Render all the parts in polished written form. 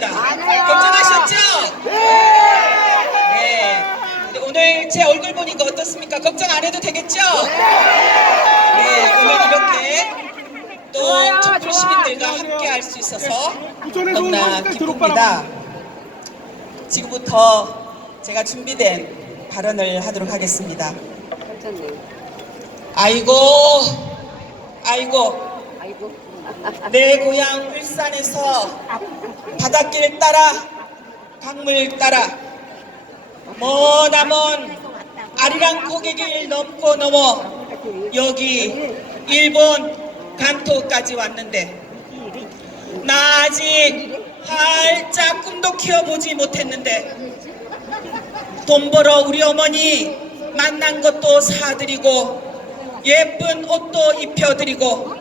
걱정합니다. 걱정하셨죠? 네. 오늘 제 얼굴 보니까 어떻습니까? 걱정 안 해도 되겠죠? 네. 오늘 이렇게 또 촛불 시민들과 함께 할 수 있어서 너무나 기쁩니다. 지금부터 제가 준비된 발언을 하도록 하겠습니다. 아이고 내 고향 울산에서 바닷길 따라 강물 따라 머나먼 아리랑 고개길 넘고 넘어 여기 일본 간토까지 왔는데 나 아직 활짝 꿈도 키워보지 못했는데 돈 벌어 우리 어머니 만난 것도 사드리고 예쁜 옷도 입혀드리고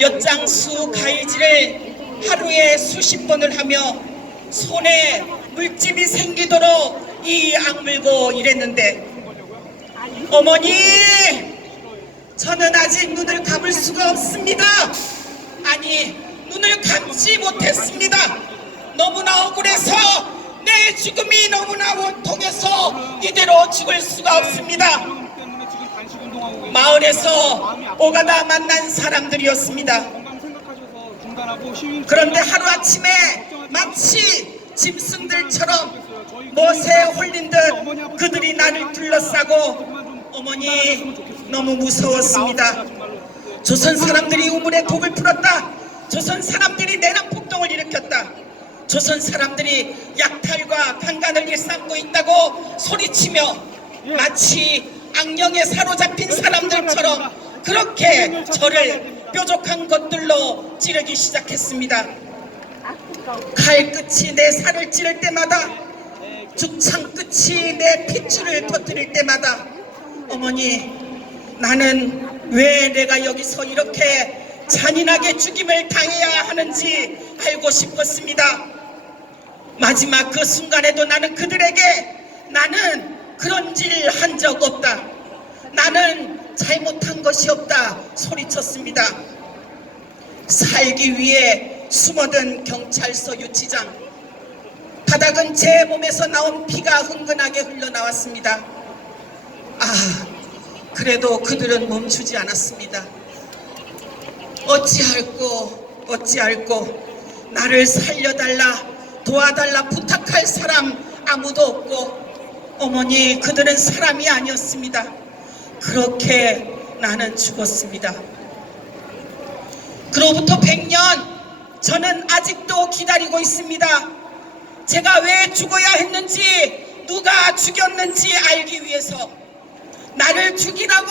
엿장수 가위질을 하루에 수십 번을 하며 손에 물집이 생기도록 이 악물고 일했는데 어머니 저는 아직 눈을 감을 수가 없습니다. 아니 눈을 감지 못했습니다. 너무나 억울해서 내 죽음이 너무나 원통해서 이대로 죽을 수가 없습니다. 마을에서 오가다 만난 사람들이었습니다. 그런데 하루아침에 마치 짐승들처럼 못에 홀린 듯 그들이 나를 둘러싸고 어머니 너무 무서웠습니다. 조선 사람들이 우물에 독을 풀었다. 조선 사람들이 내란폭동을 일으켰다. 조선 사람들이 약탈과 강간을 일삼고 있다고 소리치며 마치 악령에 사로잡힌 사람들처럼 그렇게 저를 뾰족한 것들로 찌르기 시작했습니다. 칼 끝이 내 살을 찌를 때마다 죽창 끝이 내 핏줄을 터뜨릴 때마다 어머니 나는 왜 내가 여기서 이렇게 잔인하게 죽임을 당해야 하는지 알고 싶었습니다. 마지막 그 순간에도 나는 그들에게 나는 그런 질 한 적 없다. 나는 잘못한 것이 없다 소리쳤습니다. 살기 위해 숨어든 경찰서 유치장. 바닥은 제 몸에서 나온 피가 흥건하게 흘러나왔습니다. 아, 그래도 그들은 멈추지 않았습니다. 어찌할꼬 나를 살려달라 도와달라 부탁할 사람 아무도 없고 어머니 그들은 사람이 아니었습니다. 그렇게 나는 죽었습니다. 그로부터 100년 저는 아직도 기다리고 있습니다. 제가 왜 죽어야 했는지 누가 죽였는지 알기 위해서 나를 죽이라고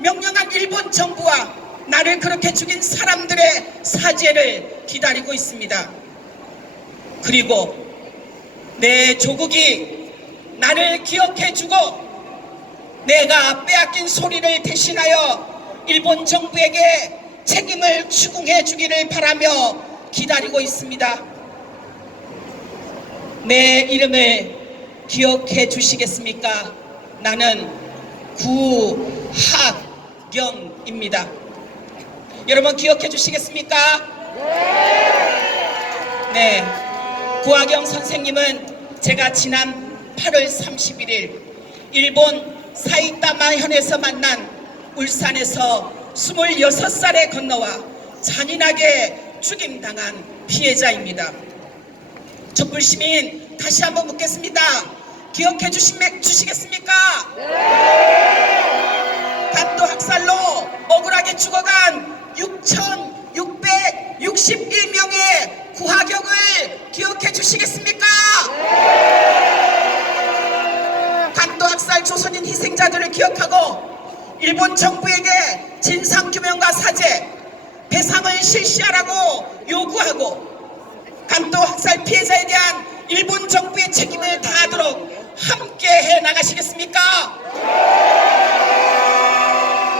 명령한 일본 정부와 나를 그렇게 죽인 사람들의 사죄를 기다리고 있습니다. 그리고 내 조국이 나를 기억해주고 내가 빼앗긴 소리를 대신하여 일본 정부에게 책임을 추궁해 주기를 바라며 기다리고 있습니다. 내 이름을 기억해 주시겠습니까? 나는 구학경입니다. 여러분 기억해 주시겠습니까? 네. 구학경 선생님은 제가 지난 8월 31일 일본 사이타마현에서 만난 울산에서 26살에 건너와 잔인하게 죽임당한 피해자입니다. 촛불시민 다시 한번 묻겠습니다. 기억해 주시겠습니까? 네. 간도 학살로 억울하게 죽어간 6,661명의 구하경을 기억해 주시겠습니까? 네. 간도 학살 조선인 희생자들을 기억하고 일본 정부에게 진상규명과 사죄, 배상을 실시하라고 요구하고 간도 학살 피해자에 대한 일본 정부의 책임을 다하도록 함께 해 나가시겠습니까?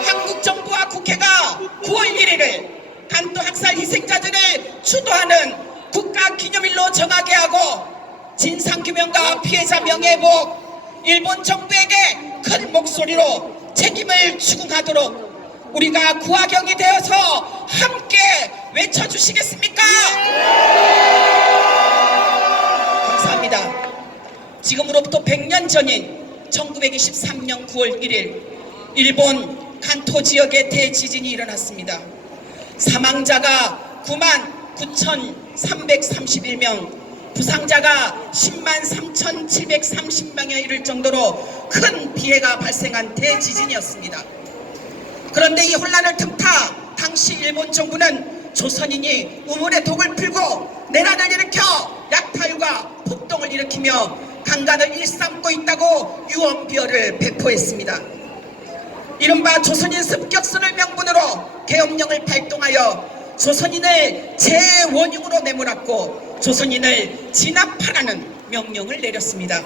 한국 정부와 국회가 9월 1일을 간도 학살 희생자들을 추도하는 국가기념일로 정하게 하고 진상규명과 피해자 명예회복, 일본 정부에게 큰 목소리로 책임을 추궁하도록 우리가 구하경이 되어서 함께 외쳐주시겠습니까? 감사합니다. 지금으로부터 100년 전인 1923년 9월 1일 일본 간토 지역에 대지진이 일어났습니다. 사망자가 99,331명, 부상자가 103,730명에 이를 정도로 큰 피해가 발생한 대지진이었습니다. 그런데 이 혼란을 틈타 당시 일본 정부는 조선인이 우물에 독을 풀고 내란을 일으켜 약탈과 폭동을 일으키며 강간을 일삼고 있다고 유언비어를 배포했습니다. 이른바 조선인 습격선을 명분으로 계엄령을 발동하여 조선인을 재원흉으로 내몰았고 조선인을 진압하라는 명령을 내렸습니다.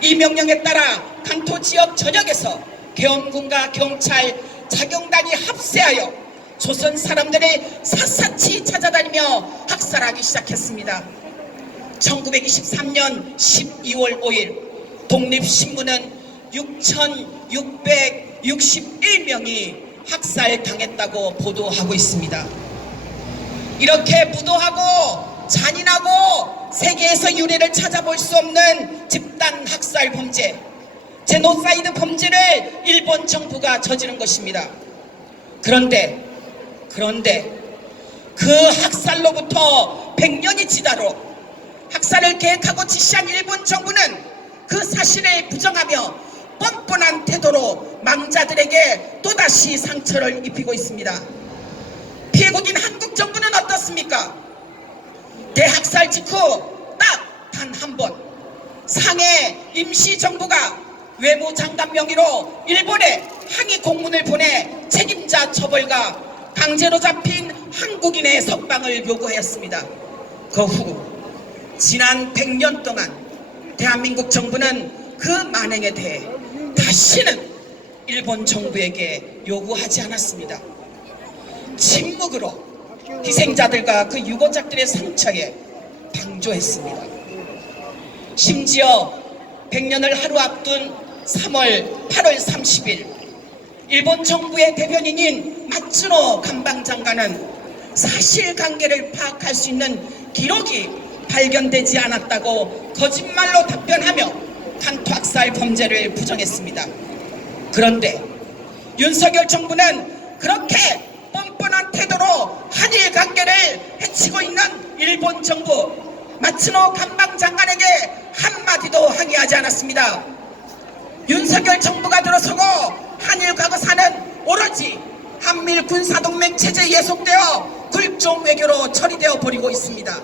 이 명령에 따라 간토 지역 전역에서 계엄군과 경찰, 자경단이 합세하여 조선 사람들을 샅샅이 찾아다니며 학살하기 시작했습니다. 1923년 12월 5일 독립신문은 6,661명이 학살당했다고 보도하고 있습니다. 이렇게 무도하고 잔인하고 세계에서 유례를 찾아볼 수 없는 집단 학살 범죄, 제노사이드 범죄를 일본 정부가 저지른 것입니다. 그런데 그 학살로부터 100년이 지나도 학살을 계획하고 지시한 일본 정부는 그 사실을 부정하며 뻔뻔한 태도로 망자들에게 또다시 상처를 입히고 있습니다. 피해국인 한국 정부는 어떻습니까? 대학살 직후 딱 단 한 번 상해 임시정부가 외무장관 명의로 일본에 항의 공문을 보내 책임자 처벌과 강제로 잡힌 한국인의 석방을 요구하였습니다. 그 후 지난 100년 동안 대한민국 정부는 그 만행에 대해 다시는 일본 정부에게 요구하지 않았습니다. 침묵으로 희생자들과 그 유고작들의 상처에 방조했습니다. 심지어 100년을 하루 앞둔 8월 30일 일본 정부의 대변인인 마츠노 간방장관은 사실관계를 파악할 수 있는 기록이 발견되지 않았다고 거짓말로 답변하며 간토 학살 범죄를 부정했습니다. 그런데 윤석열 정부는 그렇게 뻔뻔한 태도로 한일 관계를 해치고 있는 일본 정부 마츠노 간방장관에게 한마디도 항의하지 않았습니다. 윤석열 정부가 들어서고 한일 과거사는 오로지 한밀 군사동맹 체제에 예속되어 굴종 외교로 처리되어 버리고 있습니다.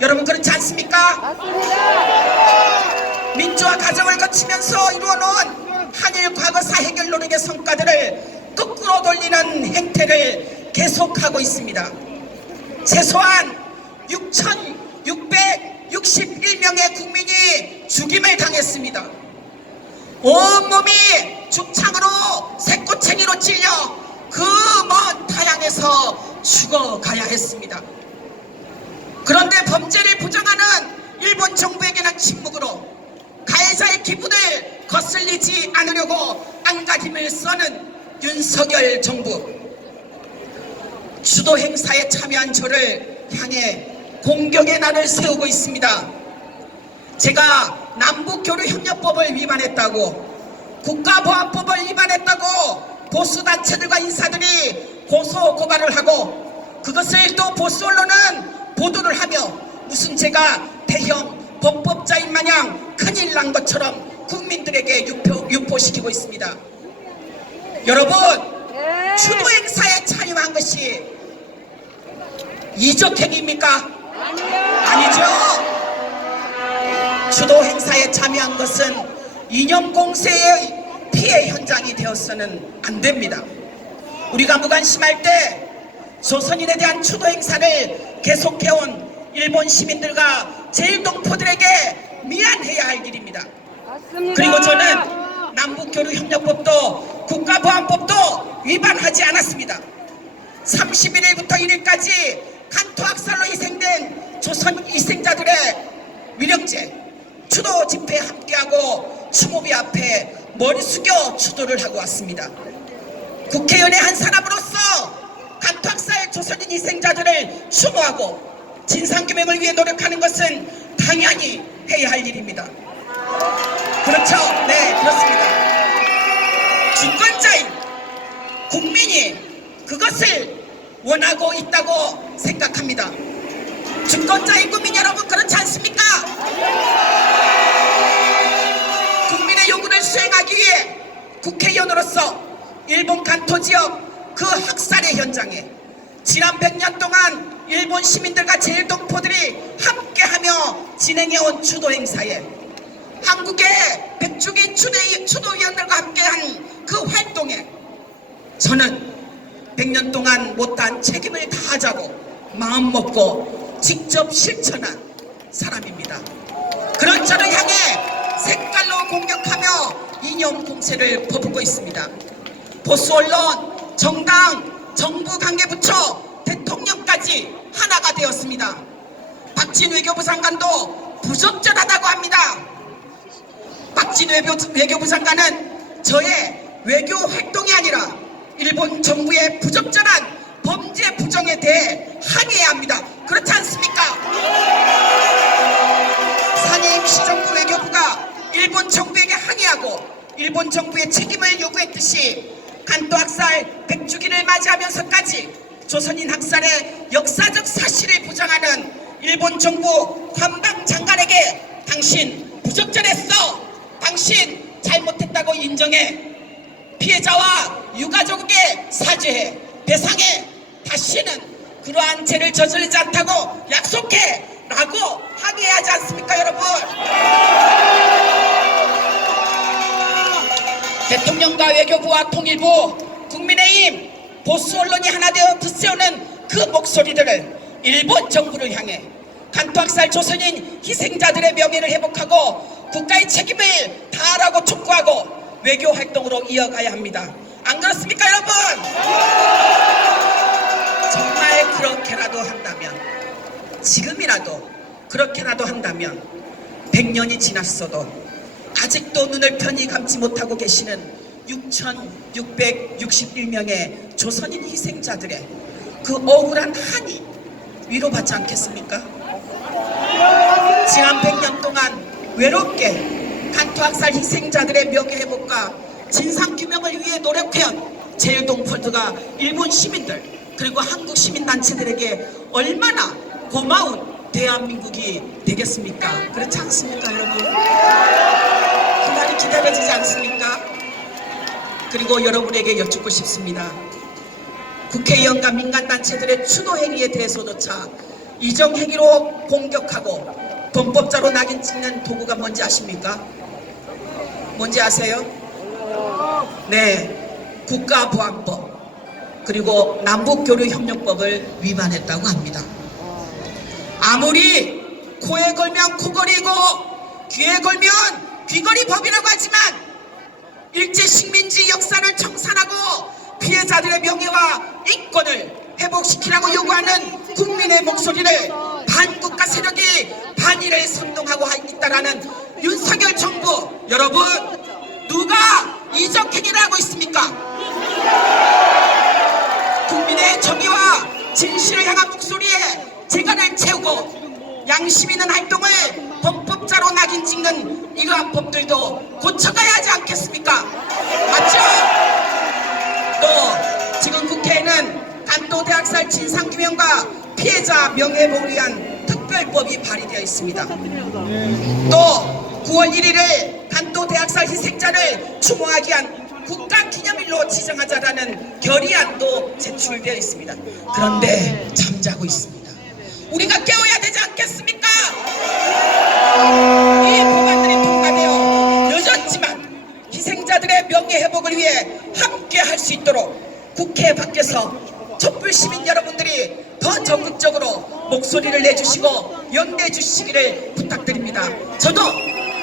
여러분 그렇지 않습니까? 맞습니다. 민주화 과정을 거치면서 이루어놓은 한일 과거사 해결 노력의 성과들을 거꾸로 돌리는 행태를 계속하고 있습니다. 최소한 6,661명의 국민이 죽임을 당했습니다. 온몸이 죽창으로 새꼬챙이로 찔려 그 먼 타양에서 죽어가야 했습니다. 그런데 범죄를 부정하는 일본 정부에게는 침묵으로 가해자의 기분을 거슬리지 않으려고 안가림을 써는 윤석열 정부. 주도 행사에 참여한 저를 향해 공격의 날을 세우고 있습니다. 제가 남북교류협력법을 위반했다고, 국가보안법을 위반했다고 보수단체들과 인사들이 고소 고발을 하고 그것을 또 보수 언론은 보도를 하며 무슨 제가 대형 범법자인 마냥 큰일 난 것처럼 국민들에게 유포시키고 있습니다. 여러분, 추도 행사에 참여한 것이 이적행위입니까? 아니죠. 추도 행사에 참여한 것은 이념 공세의 피해 현장이 되어서는 안 됩니다. 우리가 무관심할 때 조선인에 대한 추도 행사를 계속해온 일본 시민들과 제일동포들에게 미안해야 할 일입니다. 맞습니다. 그리고 저는 남북교류협력법도 국가보안법도 위반하지 않았습니다. 31일부터 1일까지 간토 학살로 희생된 조선 희생자들의 위령제 추도 집회에 함께하고 추모비 앞에 머리 숙여 추도를 하고 왔습니다. 국회의원의 한 사람으로서 간토 학살 조선인 희생자들을 추모하고 진상규명을 위해 노력하는 것은 당연히 해야 할 일입니다. 그렇죠? 네, 그렇습니다. 주권자인 국민이 그것을 원하고 있다고 생각합니다. 주권자인 국민 여러분, 그렇지 않습니까? 국민의 요구를 수행하기 위해 국회의원으로서 일본 간토 지역 그 학살의 현장에 지난 100년 동안 일본 시민들과 제일동포들이 함께하며 진행해온 추도 행사에 한국의 백주기 추도위원들과 함께한 그 활동에 저는 100년 동안 못한 책임을 다하자고 마음먹고 직접 실천한 사람입니다. 그런 저를 향해 색깔로 공격하며 이념 공세를 퍼붓고 있습니다. 보수 언론, 정당, 정부 관계부처, 대통령까지 하나가 되었습니다. 박진 외교부 장관도 부적절하다고 합니다. 박진 외교부 장관은 저의 외교 활동이 아니라 일본 정부의 부적절한 범죄 부정에 대해 항의해야 합니다. 그렇지 않습니까? 상임 시정부 외교부가 일본 정부에게 항의하고 일본 정부의 책임을 요구했듯이 간토 학살 100주기를 맞이하면서까지 조선인 학살의 역사적 사실을 부정하는 일본 정부 관방 장관에게 당신 부적절했어, 당신 잘못했다고 인정해, 피해자와 유가족에게 사죄해, 배상해, 다시는 그러한 죄를 저지르지 않다고 약속해 라고 항의해야 하지 않습니까 여러분? 대통령과 외교부와 통일부, 국민의힘, 보수 언론이 하나 되어 드세우는 그 목소리들을 일본 정부를 향해 간토학살 조선인 희생자들의 명예를 회복하고 국가의 책임을 다하라고 촉구하고 외교 활동으로 이어가야 합니다. 안 그렇습니까 여러분? 정말 그렇게라도 한다면, 지금이라도 그렇게라도 한다면 100년이 지났어도 아직도 눈을 편히 감지 못하고 계시는 6,661명의 조선인 희생자들의 그 억울한 한이 위로받지 않겠습니까? 지난 100년 동안 외롭게 간토학살 희생자들의 명예회복과 진상규명을 위해 노력해온 제일동포들과 일본 시민들 그리고 한국 시민단체들에게 얼마나 고마운 대한민국이 되겠습니까? 그렇지 않습니까 여러분? 그날이 기다려지지 않습니까? 그리고 여러분에게 여쭙고 싶습니다. 국회의원과 민간단체들의 추도행위에 대해서조차 이정행위로 공격하고 범법자로 낙인 찍는 도구가 뭔지 아십니까? 뭔지 아세요? 네, 국가보안법 그리고 남북교류협력법을 위반했다고 합니다. 아무리 코에 걸면 코걸이고 귀에 걸면 귀걸이법이라고 하지만 일제식민지 역사를 청산하고 피해자들의 명예와 인권을 회복시키라고 요구하는 국민의 목소리를 반국가 세력이 반일을 선동하고 있다라는 윤석열 정부, 여러분 누가 이적행위를 하고 있습니까? 국민의 정의와 진실을 향한 목소리에 재간을 채우고 양심 있는 활동을 범법자로 낙인 찍는 이러한 법들도 고쳐가야 하지 않겠습니까? 맞죠? 또 지금 국회에는 간토 대학살 진상규명과 피해자 명예회복을 위한 특별법이 발의되어 있습니다. 또 9월 1일을 간토 대학살 희생자를 추모하기 위한 국가기념일로 지정하자라는 결의안도 제출되어 있습니다. 그런데 잠자고 있습니다. 우리가 깨워야 되지 않겠습니까? 이 법안들이 통과되어 늦었지만 희생자들의 명예회복을 위해 함께 할 수 있도록 국회 밖에서 촛불 시민 여러분들이 더 적극적으로 목소리를 내주시고 연대해 주시기를 부탁드립니다. 저도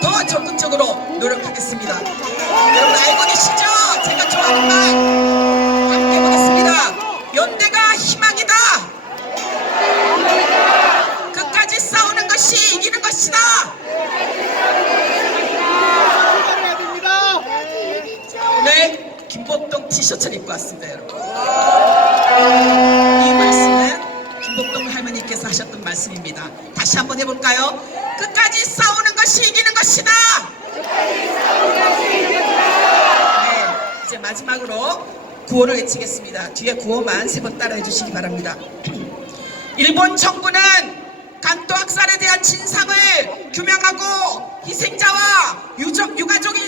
더 적극적으로 노력하겠습니다. 여러분 알고 계시죠? 제가 좋아하는 말 함께 해보겠습니다. 연대가 희망이다. 끝까지 싸우는 것이 이기는 것이다. 오늘 김복동 티셔츠를 입고 왔습니다 여러분. 이 말씀은 김복동 할머니께서 하셨던 말씀입니다. 다시 한번 해볼까요? 끝까지 싸우는 것이 이기는 것이다. 네, 이제 마지막으로 구호를 외치겠습니다. 뒤에 구호만 3번 따라해 주시기 바랍니다. 일본 정부는 간도 학살에 대한 진상을 규명하고 희생자와 유가족의